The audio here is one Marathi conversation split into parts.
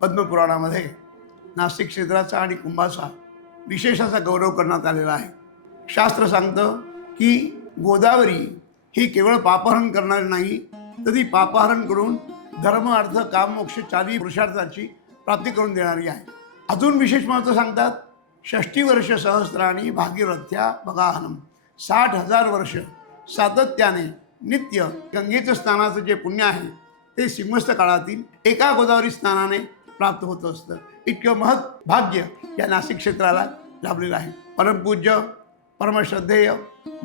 पद्मपुराणामध्ये नाशिक क्षेत्राचा आणि कुंभाचा विशेष असा गौरव करण्यात आलेला आहे. शास्त्र सांगतं की गोदावरी ही केवळ पापहरण करणारी नाही, तर ती पापहरण करून धर्म अर्थ काम मोक्ष चारही पुरुषार्थाची प्राप्ती करून देणारी आहे. अजून विशेष महत्त्व सांगतात, 60 वर्ष सहस्राणी भागीरथ्या बगाहनम, 60,000 वर्ष सातत्याने नित्य गंगेचं स्नानाचं जे पुण्य आहे ते सिंहस्थ काळातील एका गोदावरी स्नानाने प्राप्त होत असतं. इतकं महत् भाग्य या नाशिक क्षेत्राला लाभलेलं आहे. परमपूज्य परमश्रद्धेय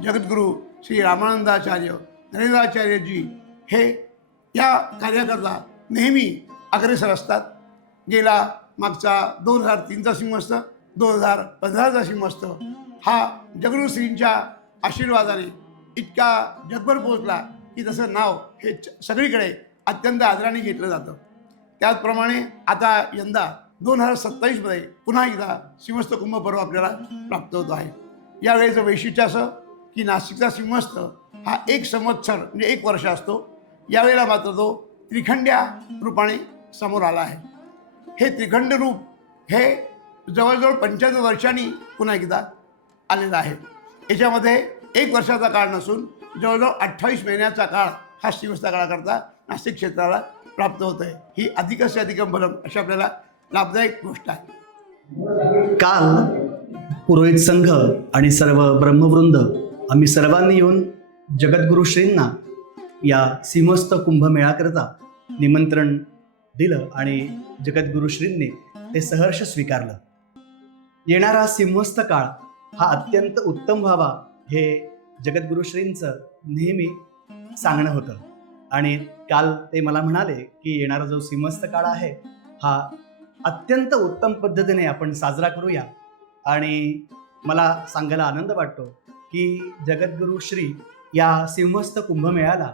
जगद्गुरू श्री रामानंदाचार्य नरेंद्राचार्यजी हे या कार्याकरता नेहमी अग्रेसर असतात. गेला मागचा 2003चा सिंहस्थ, 2015चा सिंहस्थ हा जगद्गुरूश्रींच्या आशीर्वादाने इतका जगभर पोहोचला की तसं नाव हे सगळीकडे अत्यंत आदराने घेतलं जातं. त्याचप्रमाणे आता यंदा 2027मध्ये पुन्हा एकदा सिंहस्थ कुंभ पर्व आपल्याला प्राप्त होत आहे. यावेळेचं वैशिष्ट्य असं की नाशिकचा सिंहस्थ हा 1 संवत्सर म्हणजे 1 वर्ष असतो. यावेळेला मात्र तो त्रिखंड्या रूपाने समोर आला आहे. हे त्रिखंड रूप हे जवळजवळ 75 वर्षांनी पुन्हा एकदा आलेलं आहे. याच्यामध्ये 1 वर्षाचा काळ नसून जवळजवळ 28 महिन्याचा काळ हा सिंहस्थ काळाकरता नाशिक क्षेत्राला प्राप्त होत आहे. ही अधिकस्य अधिकम बलम अशी आपल्याला लाभदायक गोष्ट आहे. काल पुरोहित संघ आणि सर्व ब्रह्मवृंद आम्ही सर्वांनी येऊन जगद्गुरुश्रींना या सिंहस्थ कुंभमेळ्याकरता निमंत्रण दिलं आणि जगद्गुरुश्रींनी ते सहर्ष स्वीकारलं. येणारा सिंहस्थ काळ हा अत्यंत उत्तम व्हावा हे जगद्गुरुश्रींचं नेहमी सांगणं होतं आणि काल ते मला म्हणाले की येणारा जो सिंहस्थ काळ आहे हा अत्यंत उत्तम पद्धतीने आपण साजरा करूया. आणि मला सांगायला आनंद वाटतो की जगद्गुरू श्री या सिंहस्थ कुंभमेळ्याला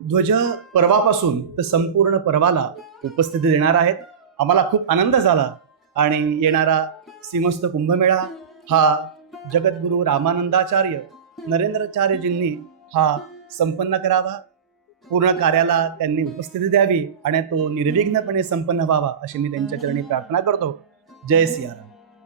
ध्वज पर्वापासून तर संपूर्ण पर्वाला उपस्थिती देणार आहेत. आम्हाला खूप आनंद झाला आणि येणारा सिंहस्थ कुंभमेळा हा जगद्गुरू रामानंदाचार्य नरेंद्राचार्यजींनी हा संपन्न करावा. पूर्ण कार्याला त्यांनी उपस्थिती द्यावी आणि तो निर्विघ्नपणे संपन्न व्हावा अशी मी त्यांच्या चरणी प्रार्थना करतो. जय सियाराम.